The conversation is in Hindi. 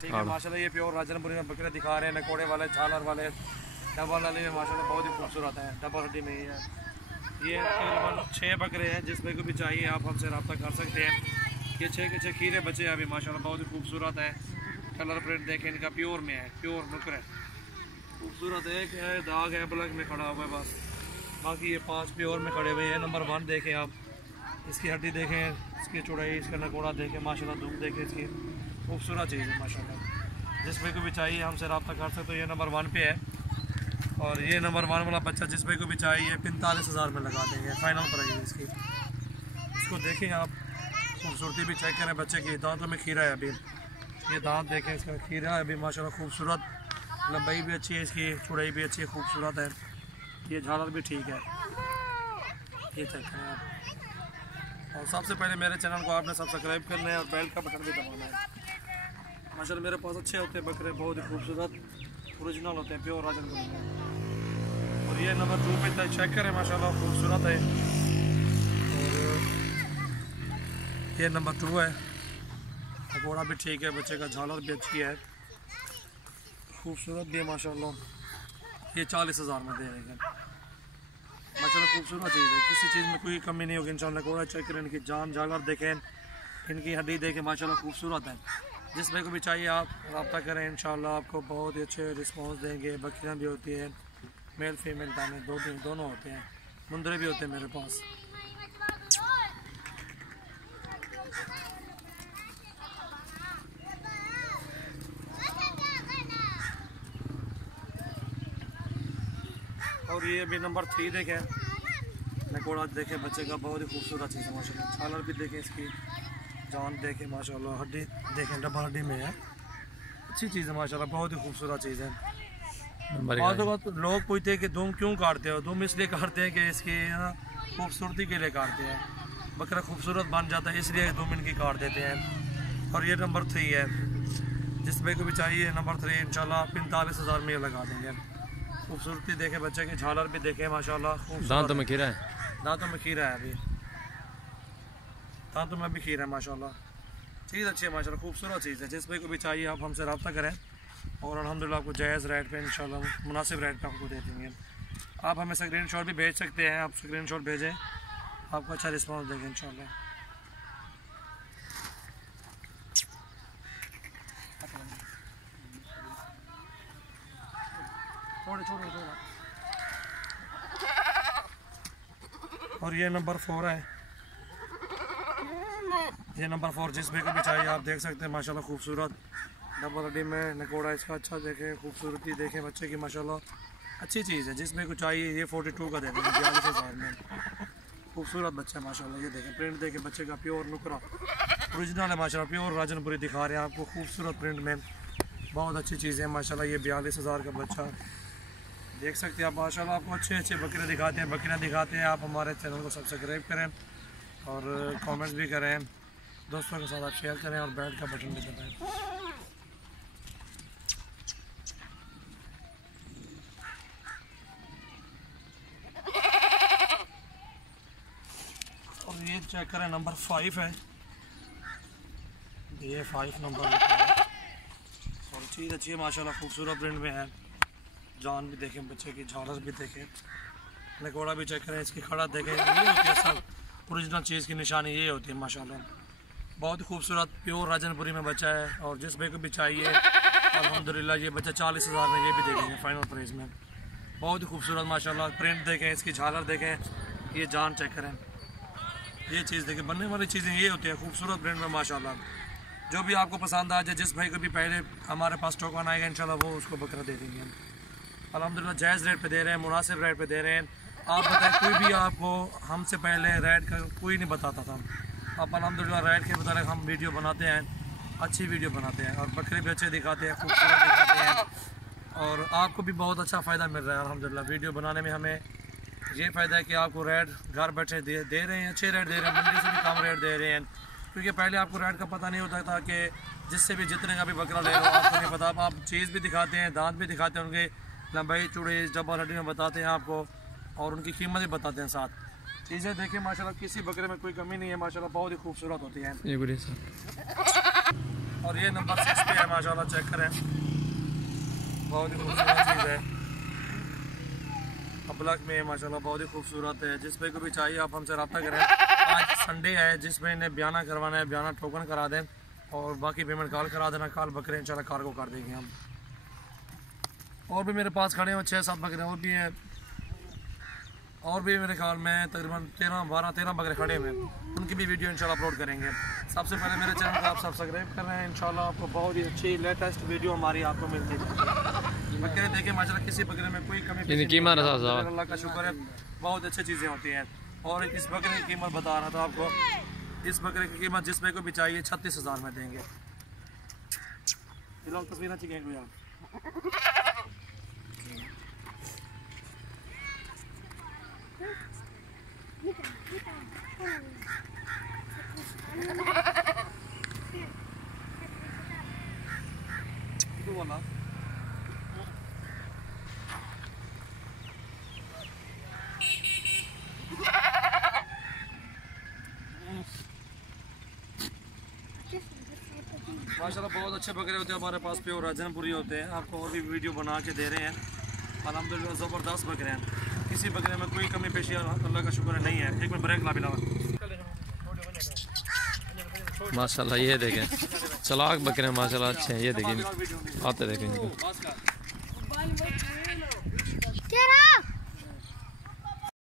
ठीक है माशाल्लाह। ये प्योर राजनपुरी में बकरे दिखा रहे हैं, नकोड़े वाले, झालर वाले, डबल वाले में माशाल्लाह बहुत ही खूबसूरत है। डबल हड्डी में ही है। ये तकरीबन 6 बकरे हैं, जिसमें को भी चाहिए आप हमसे रब्ता कर सकते हैं। ये 6 के 6 खीरे बच्चे हैं अभी माशाल्लाह, बहुत ही खूबसूरत है। कलर प्रिंट देखें इनका, प्योर में है, प्योर नुकर है, खूबसूरत है। एक है दाग है ब्लैक में खड़ा हुआ है बस, बाकी ये 5 प्योर में खड़े हुए हैं। नंबर 1 देखें आप, इसकी हड्डी देखें, इसकी चौड़ाई, इसका नकोड़ा देखें माशाल्लाह, धूप देखें, इसकी खूबसूरत चीज़ है माशाल्लाह। जिसमें को भी चाहिए हमसे रब्ता कर सकते हो। ये नंबर 1 पे है। और ये नंबर 1 वाला बच्चा जिसमें को भी चाहिए 45,000 में लगा देंगे, फाइनल प्राइस है इसकी। इसको देखें आप, खूबसूरती भी चेक करें बच्चे की। दांतों में खीरा है अभी, ये दांत देखें, इसका खीरा है अभी माशाल्लाह, खूबसूरत। लंबाई भी अच्छी है इसकी, चौड़ाई भी अच्छी है, खूबसूरत है। ये झालर भी ठीक है, ये चेक करें आप। और सबसे पहले मेरे चैनल को आपने सब्सक्राइब करना है और बेल का बटन भी दबाना है। माशाल्लाह मेरे पास अच्छे होते हैं बकरे, बहुत ही खूबसूरत ओरिजिनल होते हैं, प्योर राजनपुरी में। और ये नंबर 2 पे चेक करें माशाल्लाह, खूबसूरत है। और ये नंबर 2 है, घोड़ा भी ठीक है, बच्चे का झालर भी अच्छी है, खूबसूरत भी है माशाल्लाह। ये 40,000 में दे देंगे माशाल्लाह, खूबसूरत चीज़ है, किसी चीज़ में कोई कमी नहीं होगी इंशाल्लाह। घोड़ा चेक करें, इनकी जान झालर देखें, इनकी हड्डी देखें माशाल्लाह, खूबसूरत है। जिसमें को भी चाहिए आप रब्ता करें इंशाल्लाह, आपको बहुत ही अच्छे रिस्पांस देंगे। बकरियां भी होती है, मेल फीमेल दाने दोनों होते हैं, मुंदरे भी होते हैं मेरे पास। और ये भी नंबर 3 देखें, नकोड़ा देखें बच्चे का, बहुत ही खूबसूरत चीज़ है माशाल्लाह। झालर भी देखें, इसकी जान देखें माशाल्लाह, हड्डी देखें, डबल हड्डी में है, अच्छी चीज़ है माशाल्लाह, बहुत ही खूबसूरत चीज़ है। और तो लोग पूछते हैं कि दुम क्यों काटते हो? दुम इसलिए काटते हैं कि इसकी खूबसूरती के लिए काटते हैं, बकरा खूबसूरत बन जाता है इसलिए दुम इनकी काट देते हैं। और ये नंबर 3 है, जिसमें को भी चाहिए नंबर 3 इंशाल्लाह 45,000 में लगा देंगे। खूबसूरती देखें बच्चे की, झालर भी देखें माशाल्लाह, दांतों में खीरा है, दांतों में खीरा है अभी, दांतों में भी खीरा है माशाल्लाह। चीज़ अच्छी है माशाल्लाह, खूबसूरत चीज़ है। जिसमें को भी चाहिए आप हमसे रब्ता करें और अल्हम्दुलिल्लाह आपको जायज़ रेट पे इंशाल्लाह मुनासिब रेट पे आपको दे देंगे। आप हमें स्क्रीनशॉट भी भेज सकते हैं, आप स्क्रीनशॉट भेजें, आपको अच्छा रिस्पांस देंगे इंशाल्लाह। और ये नंबर 4 है, ये नंबर 4 जिसमें को भी चाहिए आप देख सकते हैं माशाल्लाह, खूबसूरत डबल हड्डी में नकोड़ा इसका अच्छा देखें, खूबसूरती देखें बच्चे की माशाल्लाह, अच्छी चीज़ है। जिसमें को चाहिए ये 42 का दे देंगे, 42,000 में। खूबसूरत बच्चा है माशाल्लाह, ये देखें प्रिंट देखें बच्चे का, प्योर नुकरा ओरिजिनल है माशाल्लाह, प्योर राजनपुरी दिखा रहे हैं आपको, खूबसूरत प्रिंट में, बहुत अच्छी चीज़ है माशाल्लाह। ये 42,000 का बच्चा देख सकते हैं आप माशाल्लाह। आपको अच्छे अच्छे बकरे दिखाते हैं, बकरियाँ दिखाते हैं। आप हमारे चैनल को सब्सक्राइब करें और कमेंट्स भी करें, दोस्तों के साथ आप शेयर करें और बेल का बटन भी दबाएं। और ये चेक करें नंबर 5 है, ये 5 नंबर और चीज़ अच्छी है माशाल्लाह, खूबसूरत प्रिंट में है। जान भी देखें बच्चे की, झालर भी देखें, नकोड़ा भी चेक करें, इसकी खड़ा देखें, ये होती है सब ओरिजिनल चीज़ की निशानी, ये होती है माशाल्लाह। बहुत ही खूबसूरत प्योर राजनपुरी में बच्चा है। और जिसमें को भी चाहिए अल्हम्दुलिल्लाह ये बच्चा 40,000 में ये भी दे देंगे फाइनल प्राइस में। बहुत ही खूबसूरत माशाल्लाह, प्रिंट देखें, इसकी झालर देखें, ये जान चेक करें, ये चीज़ देखें, बनने वाली चीज़ें ये होती है खूबसूरत प्रिंट में माशाल्लाह। जो भी आपको पसंद आ जाए, जिस भाई को भी पहले हमारे पास टोकन आएगा इंशाल्लाह वो उसको बकरा दे देंगे। अल्हम्दुलिल्लाह जायज़ रेट पे दे रहे हैं, मुनासिब रेट पे दे रहे हैं। आप बताएं, कोई भी आपको हमसे पहले रेट का कोई नहीं बताता था, अब अल्हम्दुलिल्लाह रेट के मुताबिक हम वीडियो बनाते हैं, अच्छी वीडियो बनाते हैं और बकरे भी अच्छे दिखाते हैं, खूबसूरत दिखाते हैं। और आपको भी बहुत अच्छा फ़ायदा मिल रहा है अल्हम्दुलिल्लाह वीडियो बनाने में। हमें ये फ़ायदा है कि आपको रेट घर बैठे दे रहे हैं, अच्छे रेट दे रहे हैं, मंडी से भी कम रेट दे रहे हैं। क्योंकि पहले आपको रेट का पता नहीं होता था कि जिससे भी जितने का भी बकरा ले लो आपको नहीं पता। आप चीज़ भी दिखाते हैं, दांत भी दिखाते हैं, उनके लंबाई चौड़ाई डबल हड्डी में बताते हैं आपको और उनकी कीमत भी बताते हैं साथ। चीज़ें देखिए माशाल्लाह, किसी बकरे में कोई कमी नहीं है माशाल्लाह, बहुत ही खूबसूरत होती है। और ये नंबर 6 पे है माशाल्लाह, चेक करें, बहुत ही खूबसूरत चीज़ है, अबलक में माशाल्लाह बहुत ही खूबसूरत है। जिस पे को भी चाहिए आप हमसे रब्ता करें। आज संडे है, जिसमें इन्हें बयाना करवाना है, बयाना टोकन करा दें और बाकी पेमेंट कॉल करा देना। कॉल बकरे इंशाल्लाह कार को कर देंगे हम। और भी मेरे पास खड़े हैं 6-7 बकरे और भी हैं, और भी मेरे ख्याल में तकरीबन 13 बकरे खड़े हुए हैं, उनकी भी वीडियो इंशाल्लाह अपलोड करेंगे। सबसे पहले मेरे चैनल को आप सब्सक्राइब कर रहे हैं, इंशाल्लाह आपको बहुत ही अच्छी लेटेस्ट वीडियो हमारी आपको मिलती है। बकरे देखें माशाल्लाह, किसी बकरे में कोई कमी नहीं, अल्लाह का शुक्र है, बहुत अच्छी चीज़ें होती हैं। और इस बकरे की कीमत बता रहा था आपको, इस बकरे की कीमत जिसमें को भी चाहिए 36,000 में देंगे। तस्वीर अच्छी कहेंगे यार। बोला माशाल्लाह बहुत अच्छे बकरे होते हैं हमारे पास, प्योर राजनपुरी होते हैं। आपको और भी वीडियो बना के दे रहे हैं, अल्हम्दुलिल्लाह ज़बरदस्त बकरे हैं, किसी बकरे में कोई कमी पेशी अल्लाह का शुक्र नहीं है। एक मिनट ब्रेक ला बिलावा। माशाल्लाह ये देखें, चलाक बकरे माशाल्लाह अच्छे हैं, ये देखें आते देखें इनको।